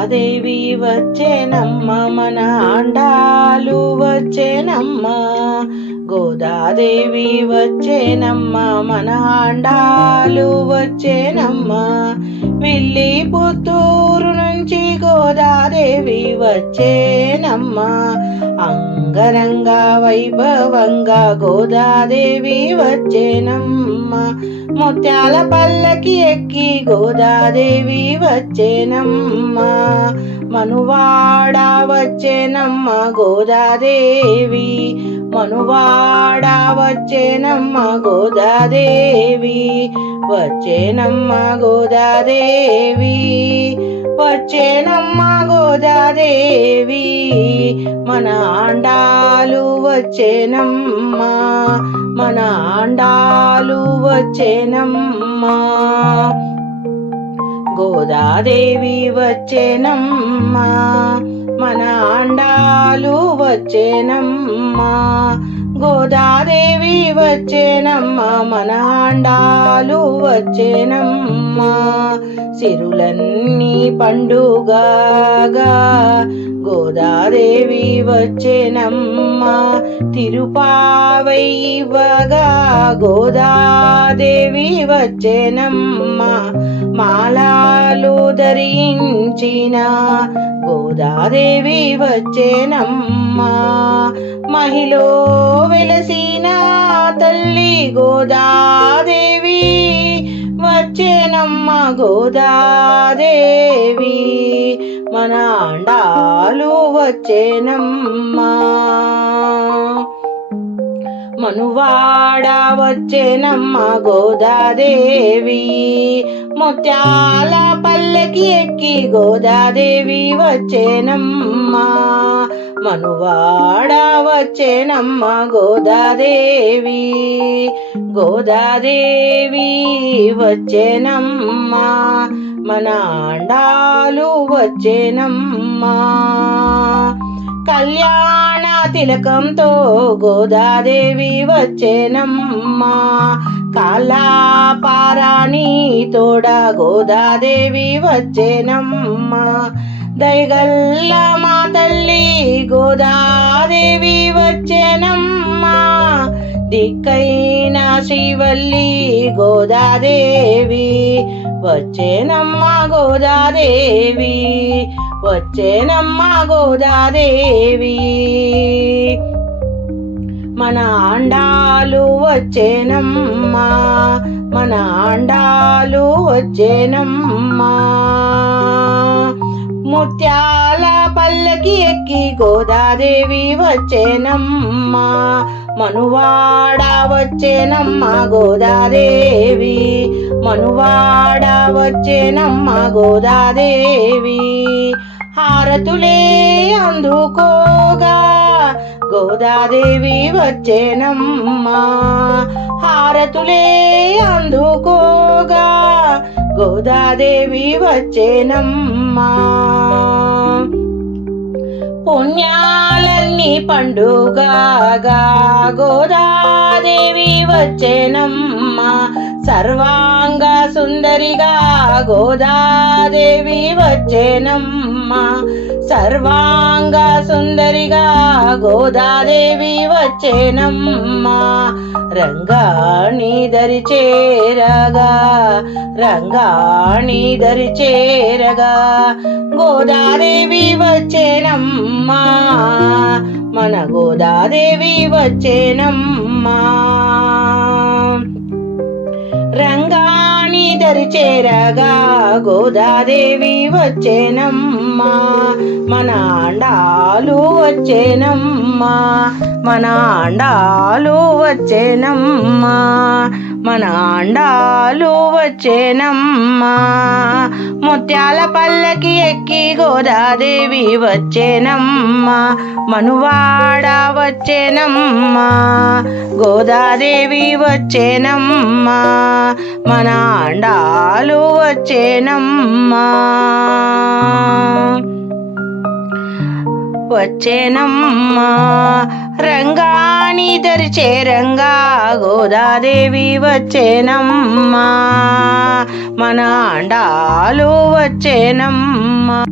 గోదాదేవి వచ్చేనమ్మ మన ఆండాలు వచ్చేనమ్మ. గోదాదేవి వచ్చేనమ్మ మన ఆండాలు వచ్చేనమ్మ. విల్లి పుత్తూరు నుంచి గోదాదేవి వచ్చేనమ్మ. అంగరంగ వైభవంగా గోదాదేవి వచ్చేనమ్మ. ముత్యాల పల్లకి ఎక్కి గోదాదేవి వచ్చేనమ్మ. మనువాడ వచ్చేనమ్మ గోదాదేవి. మనువాడ వచ్చేనమ్మ గోదాదేవి వచ్చేనమ్మ గోదాదేవి వచ్చేనమ్మ గోదాదేవి మన ఆండాలు వచ్చేనమ్మ మన ఆండాలు వచ్చేనమ్మ గోదాదేవి వచ్చేనమ్మా. నాండాలు వచ్చేనమ్మా. వచ్చేనమ్మ వచ్చేనమ్మ మన ఆండాలు వచ్చేనమ్మ. సిరులన్నీ పండుగగా గోదాదేవి వచ్చేనమ్మ. తిరుపావైవగా గోదాదేవి వచ్చేనమ్మ. మాలాలు ధరించిన గోదాదేవి వచ్చేనమ్మ. మహిళ గోదాదేవి వచ్చేనమ్మ గోదాదేవి మన అండాలు వచ్చేనమ్మా. మనువాడ వచ్చేనమ్మ గోదాదేవి ముత్యాల పల్లకి ఎక్కి గోదాదేవి వచ్చేనమ్మా. మనువాడ వచ్చేనమ్మ గోదాదేవి. గోదాదేవి వచ్చేనమ్మ. మన ఆండాలు వచ్చేనమ్మ. కళ్యాణ తిలకంతో గోదాదేవి వచ్చేనమ్మా. కాలాపారాణి తోడ గోదాదేవి వచ్చేనమ్మ. దయగల్ల గోదాదేవి వచ్చేనమ్మా దిక్కైన శ్రీవల్లి గోదాదేవి. వచ్చేనమ్మా గోదాదేవి. వచ్చేనమ్మా గోదాదేవి. మన ఆండాలు వచ్చేనమ్మా మన ఆండాలు వచ్చేనమ్మా ముత్యా ఎక్కి గోదాదేవి వచ్చేనమ్మ. మనువాడ వచ్చేనమ్మ గోదాదేవి. మనువాడ వచ్చేనమ్మ గోదాదేవి. హారతులే అందుకోగా గోదాదేవి వచ్చేనమ్మ. హారతులే అందుకోగా గోదాదేవి వచ్చేనమ్మా. పుణ్యాలన్నీ పండుగగా. గోదాదేవి వచ్చేనమ్మ సర్వాంగ సుందరిగా. గోదాదేవి వచ్చేనమ్మ సర్వాంగ గోదాదేవి వచ్చేనమ్మా. రంగాణి దరి చేరగా రంగాణి దరి చేరగా. గోదాదేవి వచ్చేనమ్మా. మన గోదాదేవి వచ్చేనమ్మా. రంగాణి దరి చేరగా గోదాదేవి వచ్చేనమ్మా. మన వచ్చేనమ్మా. మన అండాలు వచ్చేనమ్మా. మన అండాలు వచ్చేనమ్మా. ముత్యాల పల్లకి ఎక్కి గోదాదేవి వచ్చేనమ్మా. మనువాడ వచ్చేనమ్మా. గోదాదేవి వచ్చేనమ్మా. మన అండాలు వచ్చేనమ్మా. వచ్చేనమ్మా. రంగాని దరిచే రంగా గోదాదేవి వచ్చేనమ్మా. మన అండాలు వచ్చేనమ్మా.